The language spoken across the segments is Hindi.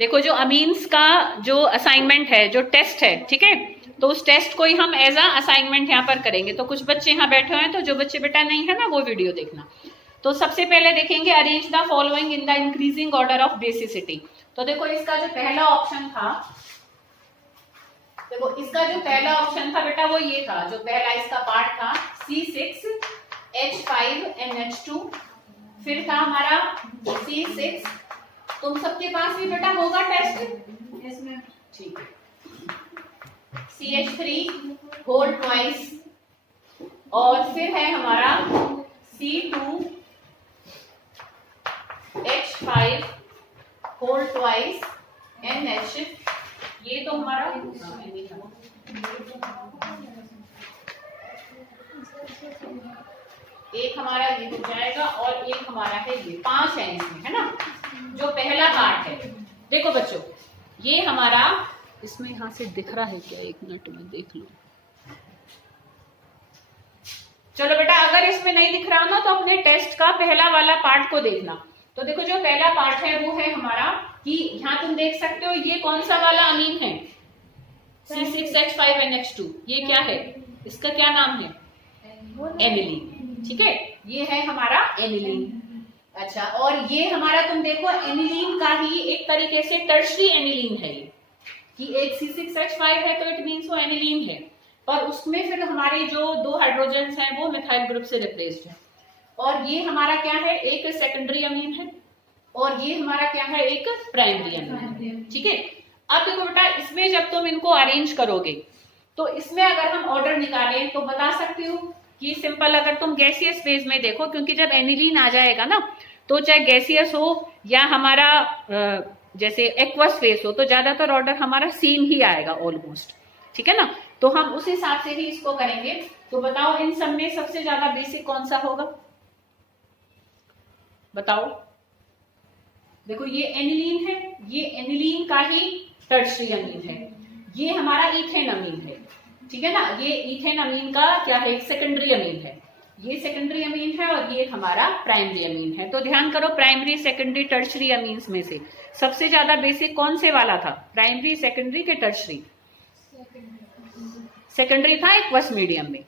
देखो जो अमीन्स का जो असाइनमेंट है, जो टेस्ट है, ठीक है, तो उस टेस्ट को ही हम एज अ असाइनमेंट यहाँ पर करेंगे। तो कुछ बच्चे यहाँ बैठे हुए हैं, तो जो बच्चे बेटा नहीं है ना वो वीडियो देखना। तो सबसे पहले देखेंगे arrange the following in the increasing order of basicity. तो देखो इसका जो पहला ऑप्शन था, देखो इसका जो पहला ऑप्शन था बेटा वो ये था, जो पहला इसका पार्ट था C6H5NH2, फिर था हमारा C6, तुम सबके पास भी बेटा होगा टेस्ट इसमें, ठीक है, CH3 होल ट्वाइस, और फिर है हमारा C2H5 होल ट्वाइस NH, ये तो हमारा एक हमारा ये हो जाएगा, और एक हमारा है ये, 5 है इसमें, है ना, जो पहला पार्ट है। देखो बच्चों ये हमारा, इसमें यहां से दिख रहा है क्या, एक मिनट में देख लो। चलो बेटा अगर इसमें नहीं दिख रहा ना तो अपने टेस्ट का पहला वाला पार्ट को देखना। तो देखो जो पहला पार्ट है वो है हमारा, कि यहाँ तुम देख सकते हो ये कौन सा वाला अमीन है, C6H5NH2, ये क्या है, इसका क्या नाम है, एनिलीन, ठीक है, ये है हमारा एनिलीन। अच्छा, और ये हमारा तुम देखो एनिलीन का ही एक तरीके से टर्शरी एनिलीन है ये, कि एक C6H5 है तो इट मीन्स वो एनिलीन है, पर उसमें फिर हमारे जो 2 हाइड्रोजन्स हैं वो मिथाइल ग्रुप से रिप्लेस्ड है। और ये हमारा क्या है, एक सेकेंडरी अमीन है, और ये हमारा क्या है, एक प्राइमरी अमीन, ठीक है। अब देखो बेटा इसमें जब तुम इनको अरेंज करोगे तो इसमें अगर हम ऑर्डर निकालें तो बता सकती हूँ कि सिंपल, अगर तुम गैसियस फेज में देखो, क्योंकि जब एनिलीन आ जाएगा ना तो चाहे गैसियस हो या हमारा जैसे एक्वस फेज हो, तो ज्यादातर ऑर्डर हमारा सेम ही आएगा ऑलमोस्ट, ठीक है ना। तो हम उस हिसाब से ही इसको करेंगे। तो बताओ इन सब में सबसे ज्यादा बेसिक कौन सा होगा, बताओ। देखो ये एनिलीन है, ये एनिलीन का ही टर्शरी अमीन है, ये हमारा इथेन अमीन है, ठीक है ना, ये इथेन अमीन का क्या है, एक सेकेंडरी अमीन है, ये सेकेंडरी अमीन है, और ये हमारा प्राइमरी अमीन है। तो ध्यान करो प्राइमरी सेकेंडरी टर्शरी अमीन्स में से सबसे ज्यादा बेसिक कौन से वाला था, प्राइमरी सेकेंडरी के टर्शरी, सेकेंडरी था एक्वस मीडियम में,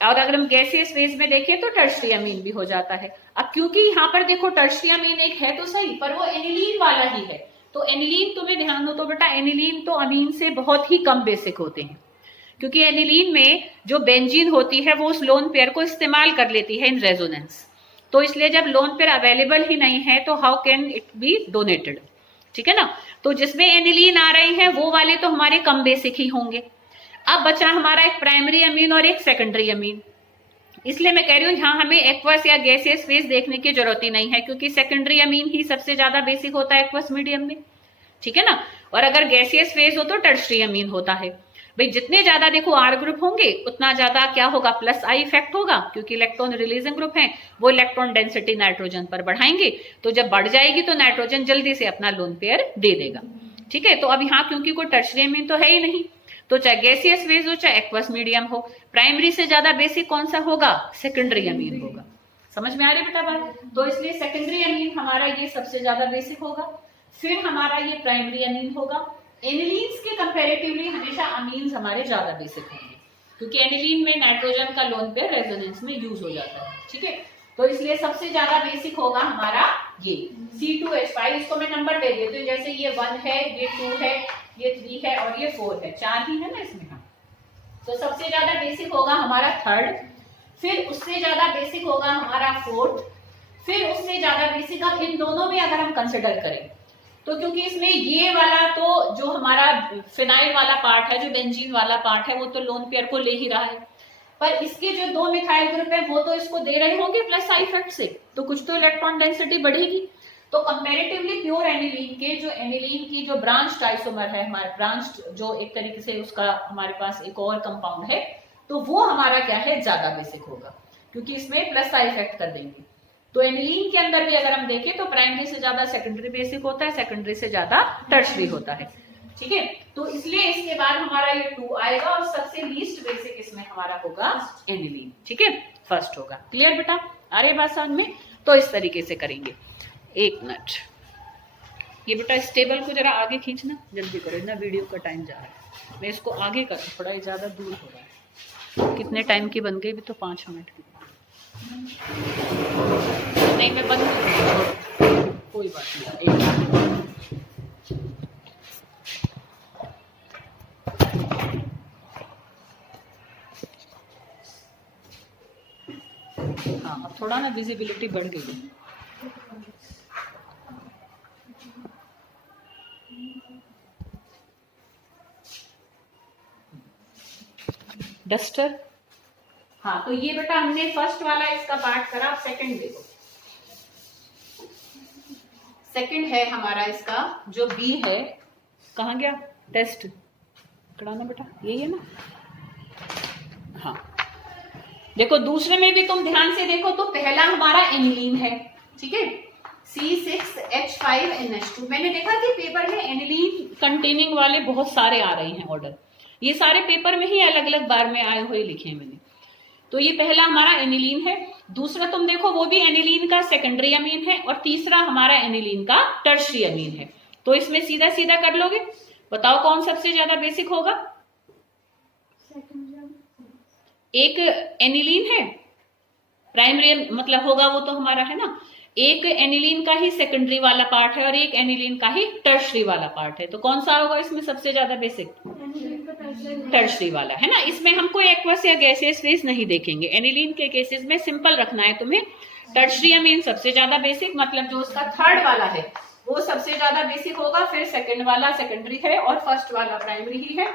और अगर हम गैसियस फेज में देखें तो टर्शरी अमीन भी हो जाता है। अब क्योंकि यहाँ पर देखो टर्शरी अमीन एक है तो सही, पर वो एनिलीन वाला ही है, तो एनिलीन तुम्हें ध्यान दो तो बेटा एनिलीन तो अमीन से बहुत ही कम बेसिक होते हैं, क्योंकि एनिलीन में जो बेंजीन होती है वो उस लोन पेयर को इस्तेमाल कर लेती है इन रेजोनेंस, तो इसलिए जब लोन पेयर अवेलेबल ही नहीं है तो how can it be donated, ठीक है ना। तो जिसमें एनिलीन आ रहे हैं वो वाले तो हमारे कम बेसिक ही होंगे। अब बचा हमारा एक प्राइमरी अमीन और एक सेकेंडरी अमीन, इसलिए मैं कह रही हूँ यहाँ हमें एक्वस या गैसियस फेज देखने की जरूरत ही नहीं है, क्योंकि सेकेंडरी अमीन ही सबसे ज्यादा बेसिक होता है एक्वस मीडियम में, ठीक है ना। और अगर गैसियस फेज हो तो टर्शरी अमीन होता है। भाई जितने ज्यादा देखो आर ग्रुप होंगे उतना ज्यादा क्या होगा, प्लस आई इफेक्ट होगा, क्योंकि इलेक्ट्रॉन रिलीजिंग ग्रुप है, वो इलेक्ट्रॉन डेंसिटी नाइट्रोजन पर बढ़ाएंगे, तो जब बढ़ जाएगी तो नाइट्रोजन जल्दी से अपना लोन पेयर दे देगा, ठीक है। तो अब यहाँ क्योंकि कोई टर्शरी अमीन तो है ही नहीं, तो चाहे गैसियस फेज हो चाहे एक्वस मीडियम हो, प्राइमरी से ज्यादा बेसिक कौन सा होगा, सेकेंडरी अमीन होगा। समझ में आ रही बेटा बात। तो इसलिए सेकेंडरी अमीन हमारा ये सबसे ज्यादा बेसिक होगा, फिर हमारा ये प्राइमरी अमीन होगा। एनिलीन्स के कंपैरेटिवली हमेशा अमीन्स हमारे ज्यादा बेसिक होंगे, क्योंकि एनिलीन में नाइट्रोजन का लोन पेयर रेजोनेंस में यूज हो जाता है, ठीक है। तो इसलिए सबसे ज्यादा बेसिक होगा हमारा ये C2H5। इसको मैं नंबर दे देती हूँ, जैसे ये 1 है, ये 2 है, ये 3 है और ये 4 है, 4 ही है ना इसमें। हम तो सबसे ज्यादा बेसिक होगा हमारा 3rd, फिर उससे ज्यादा बेसिक होगा हमारा 4th, फिर उससे ज्यादा बेसिक। अब इन दोनों में अगर हम कंसिडर करें तो क्योंकि इसमें ये वाला तो जो हमारा फिनाइल वाला पार्ट है, जो बेंजीन वाला पार्ट है, वो तो लोन पेयर को ले ही रहा है, पर इसके जो 2 मिथाइल ग्रुप है वो तो इसको दे रहे होंगे प्लस साइड इफेक्ट से, तो कुछ तो इलेक्ट्रॉन डेंसिटी बढ़ेगी। तो कंपैरेटिवली प्योर एनिलीन के जो एनिलीन की जो ब्रांच आइसोमर है, हमारे ब्रांच जो एक तरीके से उसका हमारे पास एक और कंपाउंड है, तो वो हमारा क्या है, ज्यादा बेसिक होगा, क्योंकि इसमें प्लस साइड इफेक्ट कर देंगे। तो एनिलीन के अंदर भी अगर हम देखें तो प्राइमरी से ज्यादा सेकेंडरी बेसिक होता है, सेकेंडरी से ज्यादा टर्शरी होता है, ठीक है। तो इसलिए इसके बाद हमारा ये 2 आएगा और सबसे लीस्ट बेसिक इसमें हमारा होगा एनिलीन, ठीक है, फर्स्ट होगा। क्लियर बेटा, आ रही बात समझ में। तो इस तरीके से करेंगे, एक मिनट, ये बेटा इस टेबल को जरा आगे खींचना, जल्दी करो, इतना वीडियो का टाइम जा रहा है। मैं इसको आगे करूँ, थोड़ा ये ज़्यादा दूर हो रहा है। कितने टाइम की बन गई? भी तो 5 मिनट की। नहीं मैं बंद करूँ, कोई बात नहीं। हाँ अब थोड़ा ना विजिबिलिटी बढ़ गई है। डस्टर, हाँ तो ये बेटा हमने फर्स्ट वाला इसका पार्ट करा। सेकंड देखो, सेकंड है हमारा इसका जो बी है, कहाँ गया टेस्ट कराना बेटा, यही है ना। हाँ देखो दूसरे में भी तुम ध्यान से देखो तो पहला हमारा एनिलीन है, ठीक है, C6H5NH2। मैंने देखा कि पेपर में एनिलीन कंटेनिंग वाले बहुत सारे आ रहे हैं ऑर्डर, ये सारे पेपर में ही अलग अलग बार में आए हुए लिखे हैं मैंने। तो ये पहला हमारा एनिलीन है, दूसरा तुम देखो वो भी एनिलीन का सेकेंडरी अमीन है, और तीसरा हमारा एनिलीन का टर्शरी अमीन है। तो इसमें सीधा सीधा कर लोगे, बताओ कौन सबसे ज्यादा बेसिक होगा? एक एनिलीन है प्राइमरी मतलब होगा वो तो हमारा है ना, एक एनिलीन का ही सेकेंडरी वाला पार्ट है और एक एनिलीन का ही टर्शरी वाला पार्ट है। तो कौन सा होगा इसमें सबसे ज्यादा बेसिक? टर्शरी वाला है ना। इसमें हमको एक्वस या गैसियस फेज नहीं देखेंगे, एनिलीन के केसेस में सिंपल रखना है तुम्हें। टर्शरी अमीन सबसे ज्यादा बेसिक, मतलब जो उसका थर्ड वाला है वो सबसे ज्यादा बेसिक होगा, फिर सेकंड वाला सेकेंडरी है और फर्स्ट वाला प्राइमरी ही है।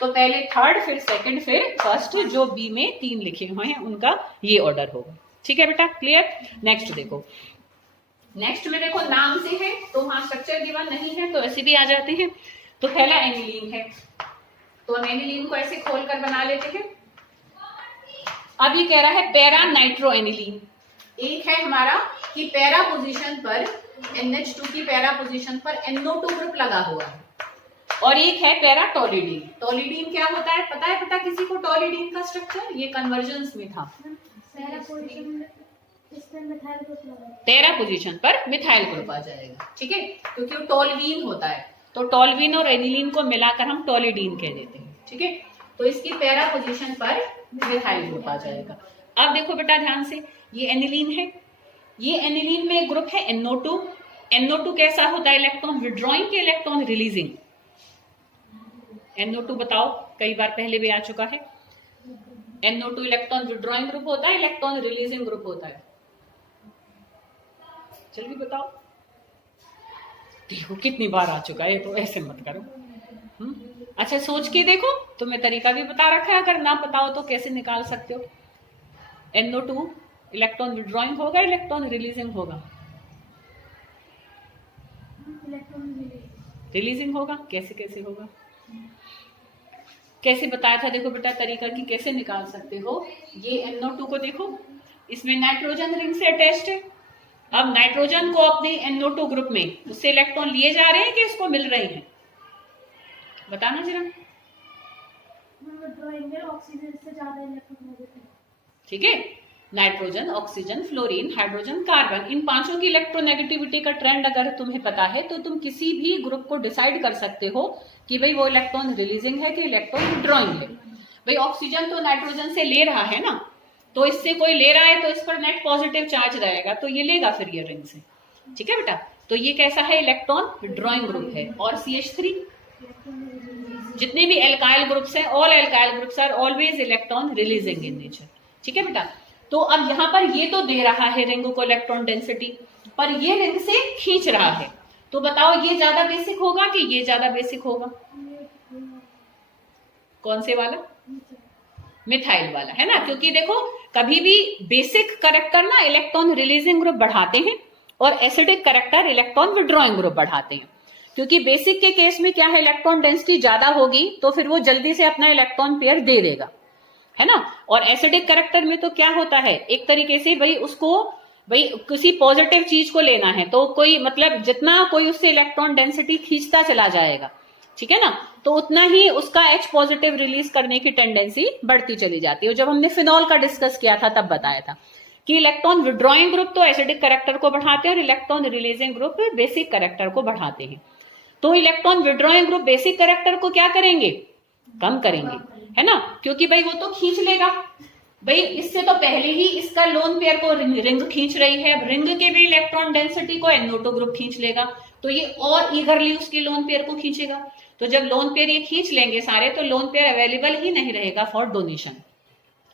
तो पहले थर्ड, फिर सेकंड, फिर फर्स्ट, जो बी में 3 लिखे हुए हैं उनका ये ऑर्डर होगा। ठीक है बेटा, क्लियर। नेक्स्ट देखो, नेक्स्ट में देखो नाम से है तो वहां स्ट्रक्चर गिवन नहीं है तो ऐसे भी आ जाते हैं। तो पहला एनिलीन है, तो हम एनिलीन को ऐसे खोल कर बना लेते हैं। अब ये कह रहा है पैरा नाइट्रो एनिलीन। एक है हमारा कि पैरा पोजीशन पर NH2 की पैरा पोजीशन पर NO2 ग्रुप लगा हुआ है, और एक है पैरा टोलिडीन। टोलिडीन क्या होता है पता है बेटा किसी को? टोलिडीन का स्ट्रक्चर ये कन्वर्जेंस में था, तेरा पोजीशन पर मिथाइल ग्रुप आ जाएगा, ठीक है, क्योंकि वो टोलवीन होता है। तो टोलवीन और एनिलीन को मिलाकर हम टोलिडीन कह देते हैं, ठीक है। तो इसकी पैरा पोजीशन पर मिथाइल ग्रुप आ जाएगा। अब देखो बेटा ध्यान से, ये एनिलीन है, ये एनिलीन में एक ग्रुप है NO2। NO2 कैसा होता है? इलेक्ट्रॉन विड्रॉइंग के इलेक्ट्रॉन रिलीजिंग। NO2 बताओ, कई बार पहले भी आ चुका है। NO2 इलेक्ट्रॉन विड्रॉइंग ग्रुप होता है, इलेक्ट्रॉन रिलीजिंग ग्रुप होता है? जल्दी बताओ। देखो कितनी बार आ चुका है, तो ऐसे मत करो। अच्छा सोच के देखो, तुम्हें तरीका भी बता रखा है, अगर ना बताओ तो कैसे निकाल सकते हो। NO2 इलेक्ट्रॉन विड्रॉइंग होगा, इलेक्ट्रॉन रिलीजिंग होगा? रिलीजिंग होगा। कैसे कैसे होगा, कैसे बताया था? देखो बेटा तरीका कि कैसे निकाल सकते हो। ये NO2 को देखो, इसमें नाइट्रोजन रिंग से अटैच्ड है। अब नाइट्रोजन को अपने NO2 ग्रुप में उससे इलेक्ट्रॉन लिए जा रहे हैं कि इसको मिल रहे हैं? बताना जरा। ठीक है, nitrogen, oxygen, fluorine, hydrogen, carbon, इन पांचों की इलेक्ट्रोनेगेटिविटी का ट्रेंड अगर तुम्हें पता है तो तुम किसी भी ग्रुप को डिसाइड कर सकते हो कि भाई वो इलेक्ट्रॉन रिलीजिंग है कि इलेक्ट्रॉन विड्रॉइंग है। भाई ऑक्सीजन तो नाइट्रोजन से ले रहा है ना, तो इससे कोई ले रहा है तो इस पर नेट पॉजिटिव चार्ज रहेगा, तो ये लेगा फिर ये रिंग से। ठीक है बेटा, तो ये कैसा है? इलेक्ट्रॉन विड्रॉइंग ग्रुप है। और CH3, जितने भी एल्काइल ग्रुप्स हैं, all alkyl groups are always electron releasing in nature. ठीक है बेटा, तो अब यहाँ पर ये तो दे रहा है रिंग को इलेक्ट्रॉन डेंसिटी, पर ये रिंग से खींच रहा है, तो बताओ ये ज्यादा बेसिक होगा कि ये ज्यादा बेसिक होगा? कौन से वाला? मिथाइल वाला, है ना। क्योंकि देखो कभी भी बेसिक करेक्टर ना इलेक्ट्रॉन रिलीजिंग ग्रुप बढ़ाते हैं और acidic character electron withdrawing group बढ़ाते हैं। क्योंकि बेसिक के केस में क्या है, इलेक्ट्रॉन डेंसिटी ज्यादा होगी तो फिर वो जल्दी से अपना इलेक्ट्रॉन पेयर दे देगा, है ना। और एसिडिक करेक्टर में तो क्या होता है, एक तरीके से भाई उसको भाई किसी पॉजिटिव चीज को लेना है तो कोई मतलब जितना कोई उससे इलेक्ट्रॉन डेंसिटी खींचता चला जाएगा, ठीक है ना, तो उतना ही उसका H पॉजिटिव रिलीज करने की टेंडेंसी बढ़ती चली जाती है। जब हमने फिनॉल का डिस्कस किया था तब बताया था कि इलेक्ट्रॉन विड्रॉइंग ग्रुप तो एसिडिक कैरेक्टर को बढ़ाते हैं और electron releasing group basic character को बढ़ाते हैं। तो electron withdrawing group basic character को क्या करेंगे, कम करेंगे, है ना, क्योंकि भाई वो तो खींच लेगा, भाई इससे तो पहले ही इसका लोन पेयर को रिंग खींच रही है, अब रिंग के भी इलेक्ट्रॉन डेंसिटी को NO2 ग्रुप खींच लेगा, तो ये और ईगरली उसके लोन पेयर को खींचेगा। तो जब लोन पेयर ये खींच लेंगे सारे, तो लोन पेयर अवेलेबल ही नहीं रहेगा फॉर डोनेशन।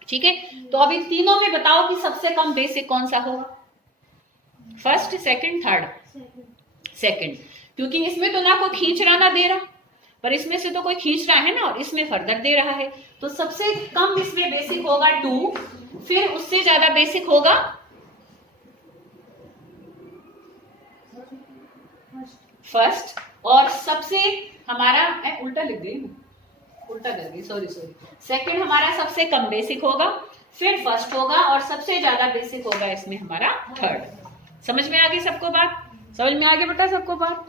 ठीक है, तो अब इन तीनों में बताओ कि सबसे कम बेसिक कौन सा होगा, फर्स्ट, सेकंड, थर्ड? सेकंड, क्योंकि इसमें तो ना कोई खींच रहा ना दे रहा, पर इसमें से तो कोई खींच रहा है ना, और इसमें फर्दर दे रहा है, तो सबसे कम इसमें बेसिक होगा 2, फिर उससे ज्यादा बेसिक होगा फर्स्ट, और सबसे हमारा उल्टा लिख दी, उल्टा कर दी, सॉरी, सेकंड हमारा सबसे कम बेसिक होगा, फिर फर्स्ट होगा, और सबसे ज्यादा बेसिक होगा इसमें हमारा थर्ड। समझ में आ गई सबको बात? समझ में आ गई बेटा सबको बात?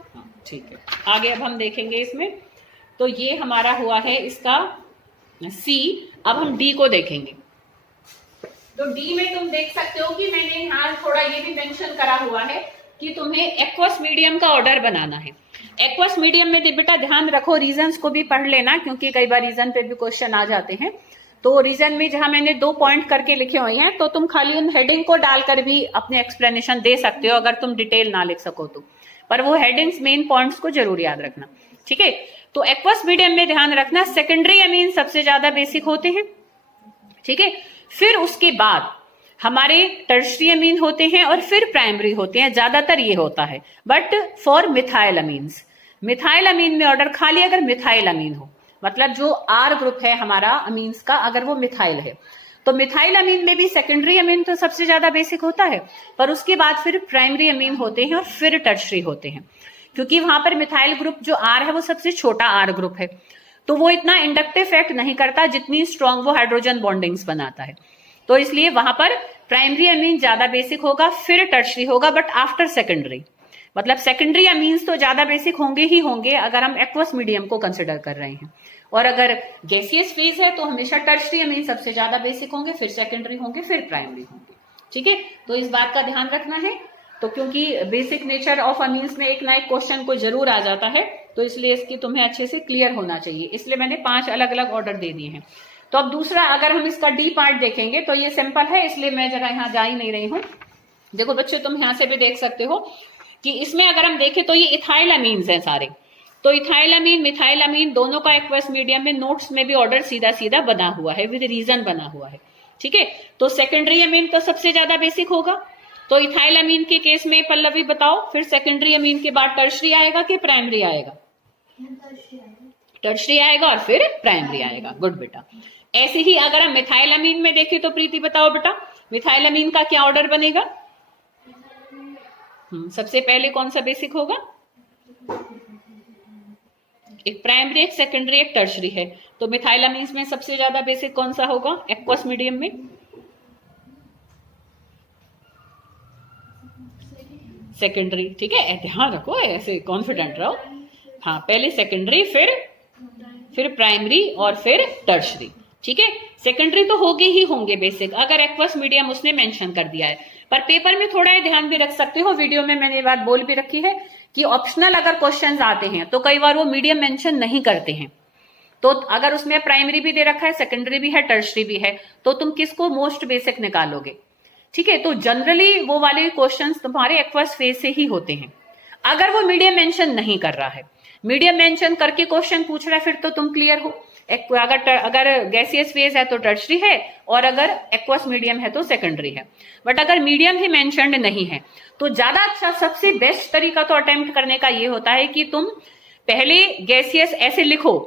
ठीक है, आगे अब हम देखेंगे इसमें। तो ये हमारा हुआ है इसका C। अब हम D को देखेंगे। तो D में तुम देख सकते हो कि मैंने यहाँ थोड़ा ये भी मेंशन करा हुआ है कि तुम्हें एक्वस मीडियम का ऑर्डर बनाना है। एक्वस मीडियम में बेटा ध्यान रखो, रीजंस को भी पढ़ लेना, क्योंकि कई बार रीजन पे भी क्वेश्चन आ जाते हैं। तो रीजन में जहां मैंने 2 पॉइंट करके लिखे हुए हैं, तो तुम खाली उन हेडिंग को डालकर भी अपने एक्सप्लेनेशन दे सकते हो, अगर तुम डिटेल ना लिख सको तो, पर वो हेडिंग्स मेन पॉइंट्स को जरूर याद रखना। ठीक है, तो एक्वस मीडियम में ध्यान रखना सेकेंडरी अमीन सबसे ज्यादा बेसिक होते हैं। ठीक है, फिर उसके बाद हमारे टर्शरी अमीन होते हैं और फिर प्राइमरी होते हैं, ज्यादातर ये होता है। But for methyl amines, methyl amine में ऑर्डर खाली अगर मिथाइल अमीन हो, मतलब जो R ग्रुप है हमारा अमीन्स का, अगर वो मिथाइल है, तो मिथाइल अमीन में भी सेकेंडरी अमीन तो सबसे ज्यादा बेसिक होता है, पर उसके बाद फिर प्राइमरी अमीन होते हैं और फिर टर्शरी होते हैं, क्योंकि वहां पर मिथाइल ग्रुप जो R है वो सबसे छोटा R ग्रुप है, तो वो इतना इंडक्टिव इफेक्ट नहीं करता जितनी स्ट्रॉन्ग वो हाइड्रोजन बॉन्डिंग्स बनाता है। तो इसलिए वहां पर प्राइमरी अमीन ज्यादा बेसिक होगा, फिर टर्शरी होगा, बट आफ्टर सेकेंडरी। मतलब सेकेंडरी अमीन्स तो ज्यादा बेसिक होंगे ही होंगे अगर हम एक्वस मीडियम को कंसिडर कर रहे हैं, और अगर गैसियस फेज है तो हमेशा टर्शरी अमीन सबसे ज्यादा बेसिक होंगे, फिर सेकेंडरी होंगे, फिर प्राइमरी होंगे। ठीक है, तो इस बात का ध्यान रखना है। तो क्योंकि बेसिक नेचर ऑफ अमीन्स में एक ना एक क्वेश्चन को जरूर आ जाता है, तो इसलिए इसकी तुम्हें अच्छे से क्लियर होना चाहिए, इसलिए मैंने 5 अलग अलग ऑर्डर दे दिए हैं। तो अब दूसरा, अगर हम इसका D पार्ट देखेंगे तो ये सिंपल है, इसलिए मैं जरा यहाँ जा ही नहीं रही हूँ। देखो बच्चे, तुम यहाँ से भी देख सकते हो कि इसमें अगर हम देखें तो ये इथाइल अमीन्स हैं सारे। तो इथाइल अमीन, मिथाइल अमीन दोनों का एक्वस मीडियम में नोट्स में भी ऑर्डर सीधा सीधा बना हुआ है, विद रीजन बना हुआ है। ठीक है, तो सेकेंडरी अमीन तो सबसे ज्यादा बेसिक होगा। तो इथाइल अमीन के केस में पल्लवी बताओ, फिर सेकेंडरी अमीन के बाद टर्शरी आएगा कि प्राइमरी आएगा? टर्शरी आएगा और फिर प्राइमरी आएगा। गुड बेटा। ऐसे ही अगर हम मिथाइल अमीन में देखें तो प्रीति बताओ बेटा, मिथाइल अमीन का क्या ऑर्डर बनेगा? सबसे पहले कौन सा बेसिक होगा? एक प्राइमरी, एक सेकेंडरी, एक टर्शरी है। तो मिथाइल अमीन्स में सबसे ज्यादा बेसिक कौन सा होगा एक्वस मीडियम में? सेकेंडरी। ठीक है, ध्यान रखो, ऐसे कॉन्फिडेंट रहो। हाँ, पहले सेकेंडरी, फिर प्राइमरी और फिर टर्शरी। ठीक है, सेकेंडरी तो होगे ही होंगे बेसिक, अगर एक्वस मीडियम उसने मेंशन कर दिया है। पर पेपर में थोड़ा ध्यान भी रख सकते हो, वीडियो में मैंने ये बात बोल भी रखी है कि ऑप्शनल अगर क्वेश्चंस आते हैं तो कई बार वो मीडियम मेंशन नहीं करते हैं। तो अगर उसमें प्राइमरी भी दे रखा है, सेकेंडरी भी है, टर्शरी भी है, तो तुम किसको मोस्ट बेसिक निकालोगे? ठीक है, तो जनरली वो वाले क्वेश्चंस तुम्हारे एक्वस फेज से ही होते हैं। अगर वो मीडियम मेंशन नहीं कर रहा है, मीडियम मेंशन करके क्वेश्चन पूछ रहा है, फिर तो तुम क्लियर हो। अगर गैसियस फेज है तो टर्शरी है, और अगर एक्वस मीडियम है तो सेकेंडरी है। बट अगर मीडियम ही मेंशन्ड नहीं है तो ज्यादा अच्छा, सबसे बेस्ट तरीका तो अटेम्प्ट करने का ये होता है कि तुम पहले गैसियस ऐसे लिखो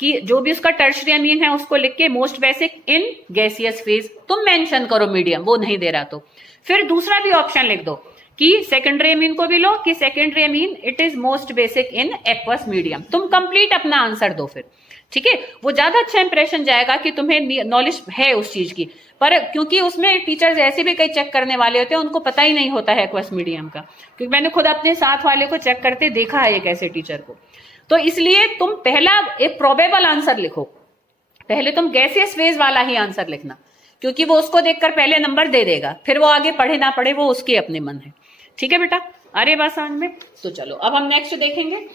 कि जो भी उसका टर्शरी अमीन है उसको लिख के most basic in gaseous phase तुम मेंशन करो, मीडियम वो नहीं दे रहा तो फिर दूसरा भी ऑप्शन लिख दो कि सेकेंडरी अमीन को भी लो कि secondary amine it is most basic in aqueous medium. तुम कंप्लीट अपना आंसर दो फिर। ठीक है, वो ज्यादा अच्छा इंप्रेशन जाएगा कि तुम्हें नॉलेज है उस चीज की। पर क्योंकि उसमें टीचर्स ऐसे भी कई चेक करने वाले होते हैं, उनको पता ही नहीं होता है एक्वस मीडियम का, क्योंकि मैंने खुद अपने साथ वाले को चेक करते देखा है एक ऐसे टीचर को। तो इसलिए तुम पहला एक प्रोबेबल आंसर लिखो, पहले तुम गैसियस फेज वाला ही आंसर लिखना, क्योंकि वो उसको देखकर पहले नंबर दे देगा, फिर वो आगे पढ़े ना पढ़े वो उसके अपने मन है। ठीक है बेटा, अरे बात समझ में। तो चलो अब हम नेक्स्ट देखेंगे।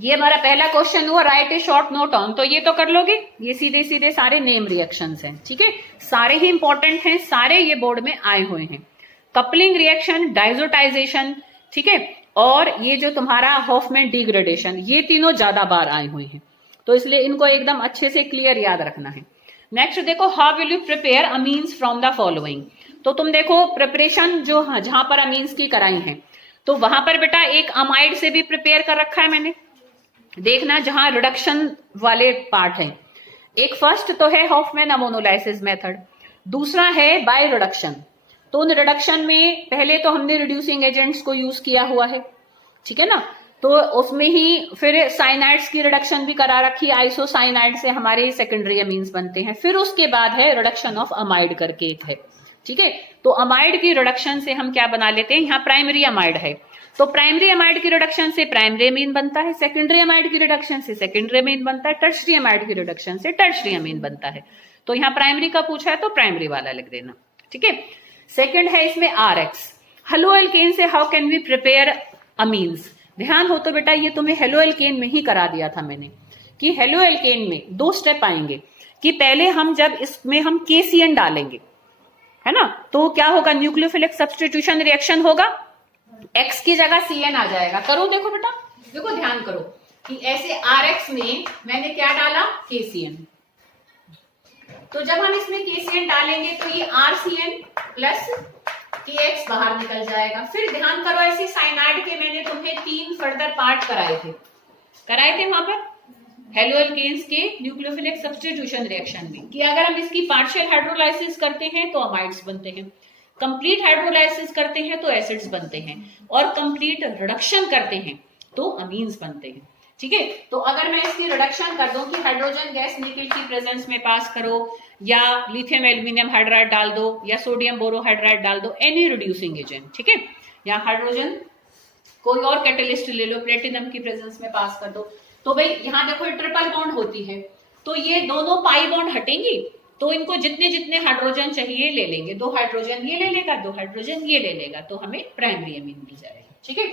ये हमारा पहला क्वेश्चन हुआ, right A short note on, तो ये तो कर लोगे, ये सीधे सीधे सारे नेम रिएक्शंस हैं। ठीक है, सारे ही इंपॉर्टेंट हैं, सारे ये बोर्ड में आए हुए हैं। कपलिंग रिएक्शन, डाइजोटाइजेशन, ठीक है, और ये जो तुम्हारा हॉफमैन डिग्रेडेशन, ये तीनों ज्यादा बार आए हुए हैं, तो इसलिए इनको एकदम अच्छे से क्लियर याद रखना है। नेक्स्ट देखो, how will you prepare amines from the following. तो तुम देखो प्रिपरेशन जो जहां पर अमीन्स की कराई है, तो वहां पर बेटा एक अमाइड से भी प्रिपेयर कर रखा है मैंने, देखना जहां रिडक्शन वाले पार्ट हैं। एक फर्स्ट तो है हॉफमैन अमोनोलाइसिस मेथड, दूसरा है बाय रिडक्शन। तो उन रिडक्शन में पहले तो हमने रिड्यूसिंग एजेंट्स को यूज किया हुआ है, ठीक है ना, तो उसमें ही फिर साइनाइड्स की रिडक्शन भी करा रखी, आइसोसाइनाइड से हमारे सेकेंडरी अमीन्स बनते हैं। फिर उसके बाद है रिडक्शन ऑफ अमाइड करके एक है, ठीक है, तो अमाइड की रिडक्शन से हम क्या बना लेते हैं, यहाँ प्राइमरी अमाइड है, तो प्राइमरी अमाइड की रिडक्शन से प्राइमरी अमीन बनता है, सेकेंडरी अमाइड की रिडक्शन से सेकेंडरी अमीन बनता है, टर्शरी अमाइड की रिडक्शन से टर्शरी अमीन बनता है। तो यहाँ प्राइमरी का पूछा है तो प्राइमरी वाला लिख देना, ठीक है। सेकेंड है इसमें RX, हेलो एल्केन से how can we prepare amines. ध्यान हो तो बेटा ये तुम्हें हेलो एल्केन में ही करा दिया था मैंने, कि हेलो एल्केन में 2 स्टेप आएंगे, कि पहले हम जब इसमें हम KCN डालेंगे, है ना, तो क्या होगा, न्यूक्लियोफिलिक सब्स्टिट्यूशन रिएक्शन होगा, X की जगह CN आ जाएगा। करो देखो बेटा, देखो ध्यान करो कि ऐसे RX में मैंने क्या डाला, KCN, तो जब हम इसमें KCN डालेंगे तो ये RCN प्लस KX बाहर निकल जाएगा। फिर ध्यान करो, ऐसे साइनाइड के मैंने तुम्हें 3 फर्दर पार्ट कराए थे वहां पर हेलो एल्केन्स के न्यूक्लियोफिलिक सब्स्टिट्यूशन रिएक्शन में, कि अगर हम इसकी पार्शियल हाइड्रोलाइसिस करते हैं तो अमाइड्स बनते हैं, कंप्लीट हाइड्रोलाइसिस करते हैं तो एसिड्स बनते हैं, और कंप्लीट रिडक्शन करते हैं तो अमीन्स बनते हैं। ठीक है, तो अगर मैं इसकी रिडक्शन कर दूं कि हाइड्रोजन गैस निकल की प्रेजेंस में पास करो, या लिथियम एल्यूमिनियम हाइड्राइड डाल दो, या सोडियम बोरोहाइड्राइड डाल दो, एनी रिड्यूसिंग एजेंट, ठीक है, या हाइड्रोजन कोई और कैटलिस्ट ले लो, प्लेटिनम की प्रेजेंस में पास कर दो, तो भाई यहाँ देखो ये ट्रिपल बॉन्ड होती है, तो ये दोनों पाई बॉन्ड हटेंगी, तो इनको जितने जितने हाइड्रोजन चाहिए ले लेंगे, 2 हाइड्रोजन ये ले लेगा, 2 हाइड्रोजन ये ले लेगा, तो हमें प्राइमरी अमीन मिल जाएगी। ठीक है,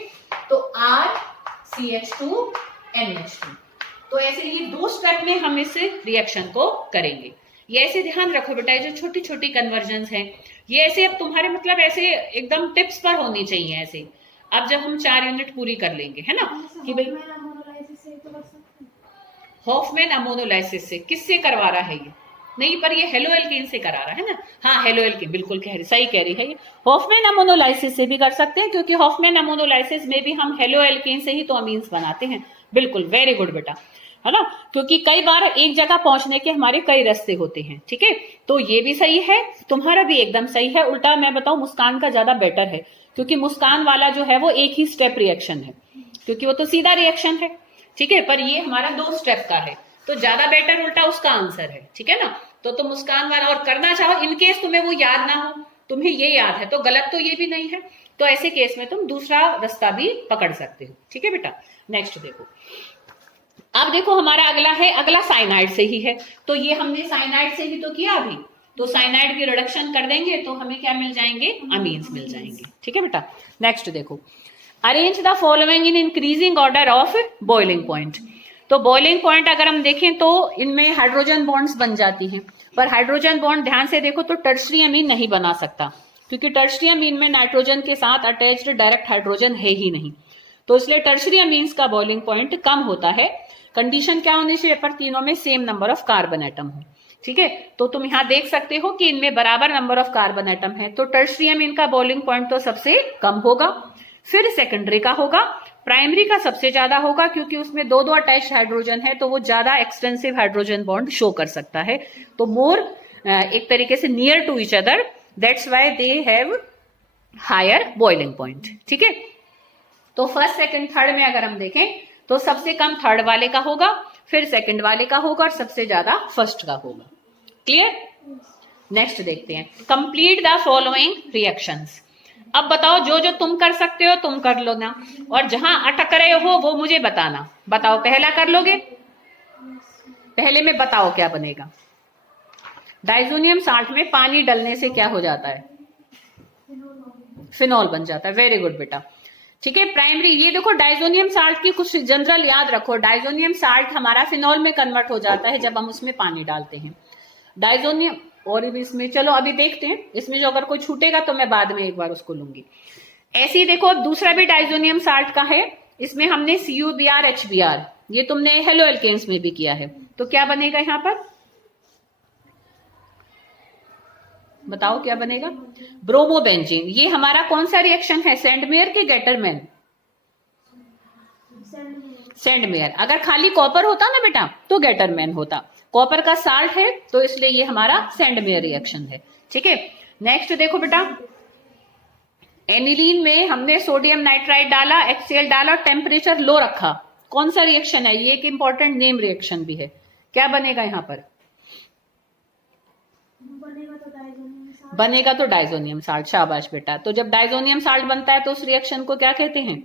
तो RCH2 NH2, तो ऐसे ये 2 स्टेप में हम इस रिएक्शन को करेंगे। ये ऐसे ध्यान रखो बेटा, ये जो छोटी छोटी कन्वर्जन्स हैं ये ऐसे अब तुम्हारे मतलब ऐसे एकदम टिप्स पर होनी चाहिए ऐसे। अब जब हम 4 यूनिट पूरी कर लेंगे, है ना, कि भाई हॉफमैन अमोनोलाइसिस से किससे करवा रहा है ये, नहीं पर ये हेलो एल्केन से करा रहा है ना, हाँ हेलो एल्केन बिल्कुल सही कह रही है, ये हॉफमैन अमोनोलाइसिस से भी कर सकते हैं, क्योंकि हॉफमैन अमोनोलाइसिस में भी हम हेलो एल्केन से ही तो अमीन्स बनाते हैं। बिल्कुल, वेरी गुड बेटा, है ना, क्योंकि कई बार एक जगह पहुंचने के हमारे कई रास्ते होते हैं। ठीक है, तो ये भी सही है, तुम्हारा भी एकदम सही है। उल्टा मैं बताऊं, मुस्कान का ज्यादा बेटर है, क्योंकि मुस्कान वाला जो है वो एक ही स्टेप रिएक्शन है, क्योंकि वो तो सीधा रिएक्शन है। ठीक है, पर ये हमारा 2 स्टेप का है, तो ज्यादा बेटर उल्टा उसका आंसर है। ठीक है ना, तो तुम मुस्कान वाला और करना चाहो, इनकेस तुम्हें वो याद ना हो, तुम्हें ये याद है तो गलत तो ये भी नहीं है, तो ऐसे केस में तुम दूसरा रास्ता भी पकड़ सकते हो। ठीक है बेटा, नेक्स्ट देखो, अब देखो हमारा अगला है, अगला साइनाइड से ही है, तो ये हमने साइनाइड से ही तो किया अभी, तो साइनाइड की रिडक्शन कर देंगे तो हमें क्या मिल जाएंगे, अमीन्स मिल जाएंगे। ठीक है बेटा, नेक्स्ट देखो, arrange the following in increasing order of boiling point. तो बॉइलिंग पॉइंट अगर हम देखें तो इनमें हाइड्रोजन बॉन्ड्स बन जाती हैं, पर हाइड्रोजन बॉन्ड ध्यान से देखो तो टर्शरी अमीन नहीं बना सकता, क्योंकि टर्शरी अमीन में नाइट्रोजन के साथ अटैच्ड डायरेक्ट हाइड्रोजन है ही नहीं, तो इसलिए टर्शरी अमीन्स का बॉइलिंग पॉइंट कम होता है। कंडीशन क्या होनी चाहिए, पर तीनों में same number of carbon atom हो। ठीक है, तो तुम यहां देख सकते हो कि इनमें बराबर नंबर ऑफ कार्बन एटम है, तो टर्शरी अमीन का बॉइलिंग पॉइंट तो सबसे कम होगा, फिर सेकेंडरी का होगा, प्राइमरी का सबसे ज्यादा होगा, क्योंकि उसमें 2 अटैच्ड हाइड्रोजन है, तो वो ज्यादा एक्सटेंसिव हाइड्रोजन बॉन्ड शो कर सकता है, तो मोर एक तरीके से near to each other, that's why they have higher boiling point. ठीक है, तो फर्स्ट सेकंड थर्ड में अगर हम देखें तो सबसे कम थर्ड वाले का होगा, फिर सेकंड वाले का होगा, और सबसे ज्यादा फर्स्ट का होगा। क्लियर, नेक्स्ट देखते हैं, कंप्लीट द फॉलोइंग रिएक्शंस। अब बताओ, जो जो तुम कर सकते हो तुम कर लो ना, और जहां अटक रहे हो वो मुझे बताना। बताओ, पहला कर लोगे, पहले में बताओ क्या बनेगा, डाइजोनियम साल्ट में पानी डलने से क्या हो जाता है? फिनॉल बन जाता है। वेरी गुड बेटा। ठीक है, प्राइमरी, ये देखो डाइजोनियम साल्ट की कुछ जनरल याद रखो। डाइजोनियम साल्ट हमारा फिनॉल में कन्वर्ट हो जाता है जब हम उसमें पानी डालते हैं। डाइजोनियम, और भी इसमें चलो अभी देखते हैं, इसमें जो अगर कोई छूटेगा तो मैं बाद में एक बार उसको लूंगी। ऐसे ही देखो दूसरा भी डाइजोनियम साल्ट का है, इसमें हमने CuBr HBr, ये तुमने हेलो एल्केन्स में भी किया है, तो क्या बनेगा यहां पर? बताओ क्या बनेगा? ब्रोमोबेंजीन। ये हमारा कौन सा रिएक्शन है? सेंडमेयर के गेटरमैन? सेंडमेयर। अगर खाली कॉपर होता ना बेटा तो गेटरमैन होता, कॉपर का साल्ट है तो इसलिए ये हमारा सेंडमेयर रिएक्शन है। ठीक है, नेक्स्ट देखो बेटा, एनिलीन में हमने सोडियम नाइट्राइड डाला, HCl डाला, टेम्परेचर लो रखा, कौन सा रिएक्शन है? ये एक इंपॉर्टेंट नेम रिएक्शन भी है। क्या बनेगा यहां पर? बनेगा तो डाइजोनियम साल्ट। शाबाश बेटा। तो जब डाइजोनियम साल्ट बनता है तो उस रिएक्शन को क्या कहते हैं?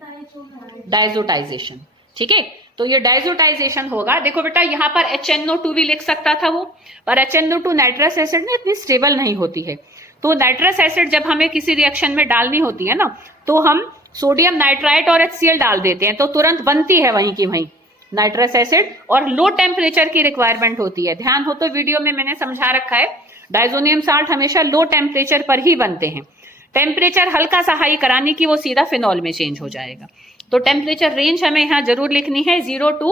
डाइजोटाइजेशन। ठीक है, तो ये डाइजोटाइजेशन होगा। देखो बेटा यहाँ पर HNO2 भी लिख सकता था वो, पर HNO2 नाइट्रस एसिड में इतनी स्टेबल नहीं होती है। तो नाइट्रस एसिड जब हमें किसी रिएक्शन में डालनी होती है ना, तो हम सोडियम नाइट्राइट और HCl डाल देते हैं, तो तुरंत बनती है वहीं की वहीं नाइट्रस एसिड, और लो टेम्परेचर की रिक्वायरमेंट होती है। ध्यान हो तो वीडियो में मैंने समझा रखा है, डाइजोनियम साल्ट हमेशा लो टेम्परेचर पर ही बनते हैं। टेम्परेचर हल्का सा हाई कराने की वो सीधा फिनॉल में चेंज हो जाएगा। तो टेम्परेचर रेंज हमें यहाँ जरूर लिखनी है, 0 to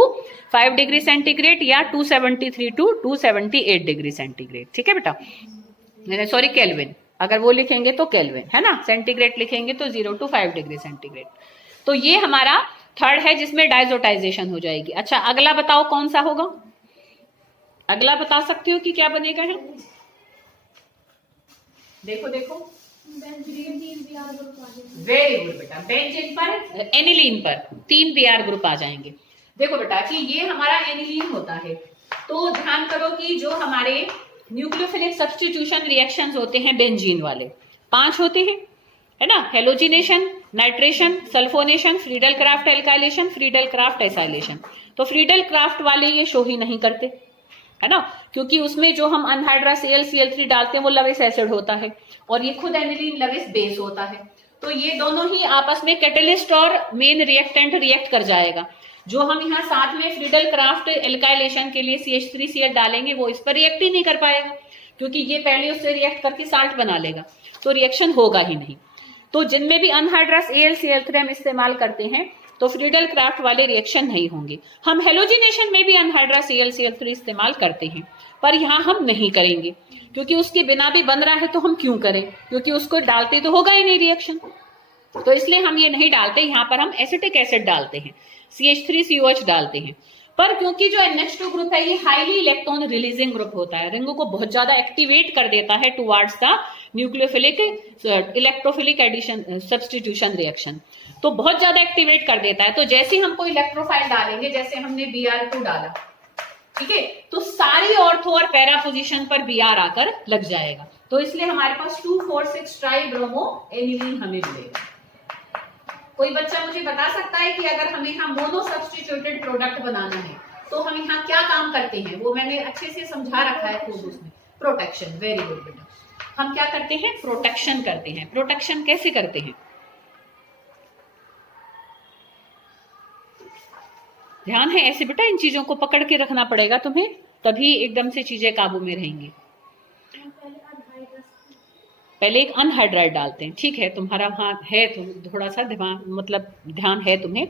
5 डिग्री सेंटीग्रेड या 273 to 278 डिग्री सेंटीग्रेड। ठीक है बेटा, सॉरी केल्विन, अगर वो लिखेंगे तो केल्विन है ना, सेंटीग्रेड लिखेंगे तो 0 to 5 डिग्री सेंटीग्रेड। तो ये हमारा थर्ड है जिसमें डाइजोटाइजेशन हो जाएगी। अच्छा अगला बताओ कौन सा होगा? अगला बता सकती हो कि क्या बनेगा है? देखो देखो, वेरी गुड बेटा, बेंजीन पर, एनिलीन पर 3 Br ग्रुप आ जाएंगे। देखो बेटा कि ये हमारा एनिलीन होता है, तो ध्यान करो कि जो हमारे न्यूक्लियोफिलिक सब्स्टिट्यूशन रिएक्शंस होते हैं बेंजीन वाले 5 होते हैं, है ना? Halogenation, nitration, sulphonation, Friedel craft alkylation, Friedel Crafts acylation. तो फ्रीडल क्राफ्ट वाले ये शो ही नहीं करते, है ना, क्योंकि उसमें जो हम अनहाइड्रस Cl डालते हैं वो लविस एसिड होता है, और ये खुद एनिलीन लविस बेस होता है। तो ये दोनों ही आपस में कैटलिस्ट और मेन रिएक्टेंट रिएक्ट कर जाएगा। जो हम यहाँ साथ में फ्रीडल क्राफ्ट एल्काइलेशन के लिए CH3Cl डालेंगे वो इस पर रिएक्ट ही नहीं कर पाएगा, क्योंकि ये पहले उससे रिएक्ट करके साल्ट बना लेगा, तो रिएक्शन होगा ही नहीं। तो जिनमें भी अनहाइड्रस Cl हम इस्तेमाल करते हैं तो फ्रीडल क्राफ्ट वाले रिएक्शन नहीं होंगे। हम हेलोजिनेशन में भी अनहाइड्रस Cl इस्तेमाल करते हैं, पर यहाँ हम नहीं करेंगे, क्योंकि उसके बिना भी बन रहा है तो हम क्यों करें, क्योंकि उसको डालते तो होगा ही नहीं रिएक्शन, तो इसलिए हम ये नहीं डालते। यहाँ पर हम एसिटिक एसिड डालते हैं, CH3COH डालते हैं। पर क्योंकि जो NH2 ग्रुप है ये हाईली इलेक्ट्रॉन रिलीजिंग ग्रुप होता है, रिंगों को बहुत ज्यादा एक्टिवेट कर देता है towards the nucleophilic electrophilic addition substitution reaction, तो बहुत ज्यादा एक्टिवेट कर देता है। तो जैसे हम कोई इलेक्ट्रोफाइल डालेंगे, जैसे हमने Br2 डाला, ठीक है, तो सारी ऑर्थो और पैरा पोजीशन पर Br आकर लग जाएगा। तो इसलिए हमारे पास 2,4,6 ट्राई ब्रोमो एनिलीन हमें मिलेगा। कोई बच्चा मुझे बता सकता है कि अगर हमें यहाँ मोनो सब्स्टिट्यूटेड प्रोडक्ट बनाना है तो हम यहाँ क्या काम करते हैं? वो मैंने अच्छे से समझा रखा है खुद उसमें। प्रोटेक्शन, वेरी गुड बेटा। हम क्या करते हैं? प्रोटेक्शन करते हैं। प्रोटेक्शन कैसे करते हैं? ध्यान है ऐसे बेटा, इन चीजों को पकड़ के रखना पड़ेगा तुम्हें, तभी एकदम से चीजें काबू में रहेंगी। पहले एक अनहाइड्राइड डालते हैं, ठीक है, तुम्हारा वहां है थोड़ा सा दिमाग, मतलब ध्यान है तुम्हें।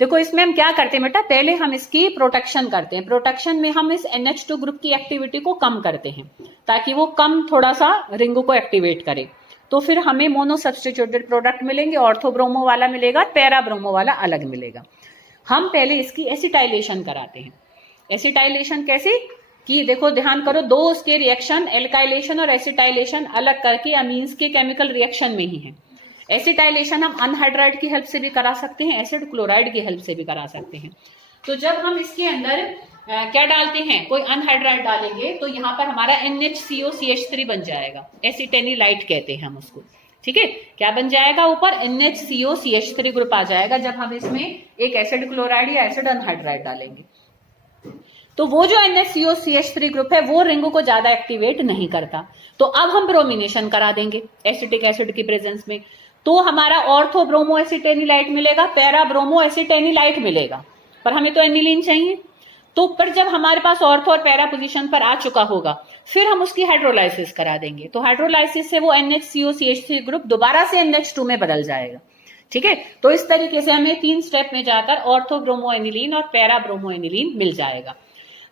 देखो इसमें हम क्या करते हैं बेटा, पहले हम इसकी प्रोटेक्शन करते हैं। प्रोटेक्शन में हम इस NH2 ग्रुप की एक्टिविटी को कम करते हैं ताकि वो कम थोड़ा सा रिंग को एक्टिवेट करे, तो फिर हमें मोनो सब्स्टिट्यूटेड प्रोडक्ट मिलेंगे, ऑर्थो ब्रोमो वाला मिलेगा, पैरा ब्रोमो वाला अलग मिलेगा। हम पहले इसकी एसिटाइलेशन कराते हैं। एसिटाइलेशन कैसे कि देखो ध्यान करो, दो उसके रिएक्शन एल्काइलेशन और एसिटाइलेशन अलग करके अमीन्स के केमिकल रिएक्शन में ही है। एसिटाइलेशन हम अनहाइड्राइड की हेल्प से भी करा सकते हैं, एसिड क्लोराइड की हेल्प से भी करा सकते हैं। तो जब हम इसके अंदर क्या डालते हैं, कोई अनहाइड्राइड डालेंगे तो यहाँ पर हमारा NHCOCH3 बन जाएगा, एसिटेनिलाइट कहते हैं हम उसको, ठीक है। क्या बन जाएगा? ऊपर NHCOCH3 ग्रुप आ जाएगा जब हम इसमें एक एसिड क्लोराइड या एसिड अनहाइड्राइड डालेंगे। तो वो जो NHCOCH3 ग्रुप है वो रिंग को ज्यादा एक्टिवेट नहीं करता। तो अब हम ब्रोमिनेशन करा देंगे एसिटिक एसिड की प्रेजेंस में, तो हमारा ऑर्थो ब्रोमो एसिटेनिलाइट मिलेगा, पैरा ब्रोमो एसिटेनिलाइट मिलेगा, पर हमें तो एनिलीन चाहिए। तो पर जब हमारे पास ऑर्थो और पैरा पोजीशन पर आ चुका होगा, फिर हम उसकी हाइड्रोलाइसिस करा देंगे। तो हाइड्रोलाइसिस से वो NHCOCH3 ग्रुप दोबारा से NH2 में बदल जाएगा। ठीक है, तो इस तरीके से हमें 3 स्टेप में जाकर ऑर्थो ब्रोमो एनिलीन और पैरा ब्रोमो एनिलीन मिल जाएगा।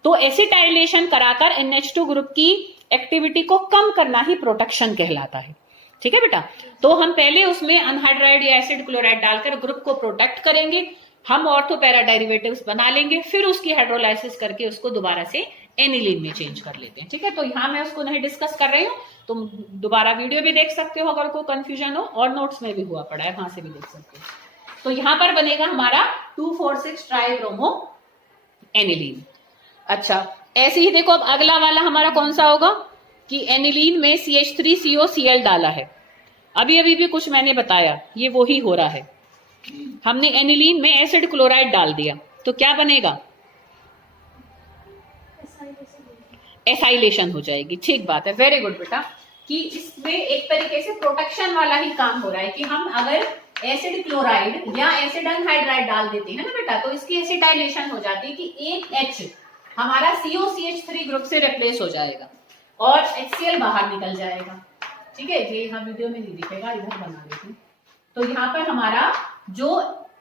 तो एसिटाइलेशन कराकर NH2 ग्रुप की एक्टिविटी को कम करना ही प्रोटेक्शन कहलाता है। ठीक है बेटा, तो हम पहले उसमें अनहाइड्राइड या एसिड क्लोराइड डालकर ग्रुप को प्रोटेक्ट करेंगे, हम ऑर्थो पैरा डेरिवेटिव्स बना लेंगे, फिर उसकी हाइड्रोलाइसिस करके उसको दोबारा से एनिलीन में चेंज कर लेते हैं। ठीक है, तो यहां मैं उसको नहीं डिस्कस कर रही हूँ, तुम दोबारा वीडियो भी देख सकते हो अगर कोई कंफ्यूजन हो, और नोट्स में भी हुआ पड़ा है, वहां से भी देख सकते हो। तो यहां पर बनेगा हमारा 2,4,6 ट्राइब्रोमो एनिलीन। अच्छा, ऐसे ही देखो, अब अगला वाला हमारा कौन सा होगा कि एनिलीन में CH3COCl डाला है, अभी अभी भी कुछ मैंने बताया, ये वो ही हो रहा है। हमने एनिलीन में एसिड क्लोराइड डाल दिया, तो क्या बनेगा? एसाइलेशन हो जाएगी। ठीक बात है, वेरी गुड बेटा, कि इसमें एक तरीके से प्रोटेक्शन वाला ही काम हो रहा है कि हम अगर एसिड क्लोराइड या एसिड अनहाइड्राइड डाल देते हैं ना बेटा, तो इसकी एसिटाइलेशन हो जाती है कि एक H हमारा COCH3 ग्रुप से रिप्लेस हो जाएगा और HCl बाहर निकल जाएगा। ठीक है, ये यहाँ वीडियो में नहीं दिखेगा, इधर बना देती हूँ। तो यहाँ पर हमारा जो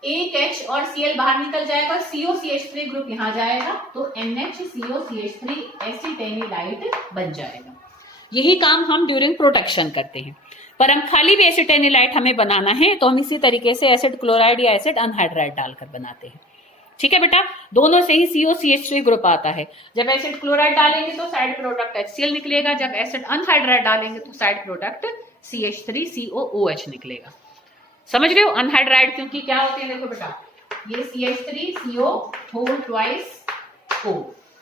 एक H और Cl बाहर निकल जाएगा, COCH3 ग्रुप यहाँ जाएगा, तो NHCOCH3 एसिटेनिलाइट बन जाएगा। यही काम हम ड्यूरिंग प्रोटेक्शन करते हैं। पर हम खाली भी एसिटेनिलाइट हमें बनाना है तो हम इसी तरीके से एसिड क्लोराइड या एसिड अनहाइड्राइड डालकर बनाते हैं। ठीक है बेटा, दोनों से ही COCH3 ग्रुप आता है। जब एसिड क्लोराइड डालेंगे तो साइड प्रोडक्ट HCl निकलेगा, जब एसिड अनहाइड्राइड डालेंगे तो साइड प्रोडक्ट CH3COOH निकलेगा। समझ रहे हो? अनहाइड्राइड क्योंकि क्या होते हैं, देखो बेटा, ये CH3CO होल ट्वाइस O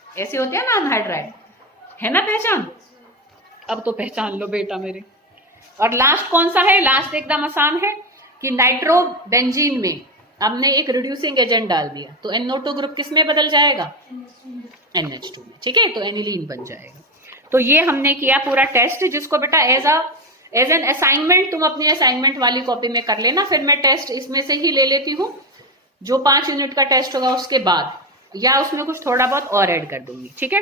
ऐसे होते हैं ना अनहाइड्राइड, है ना पहचान? अब तो पहचान लो बेटा मेरे। और लास्ट कौन सा है? लास्ट एकदम आसान है कि नाइट्रोबेंजीन में हमने एक रिड्यूसिंग एजेंट डाल दिया, तो NO2 ग्रुप किस में बदल जाएगा? NH2 में। ठीक है, तो एनिलीन बन जाएगा। तो ये हमने किया पूरा टेस्ट, जिसको बेटा एज एन असाइनमेंट तुम अपनी असाइनमेंट वाली कॉपी में कर लेना। फिर मैं टेस्ट इसमें से ही ले लेती हूँ, जो 5 यूनिट का टेस्ट होगा उसके बाद, या उसमें कुछ थोड़ा बहुत और ऐड कर दूंगी। ठीक है।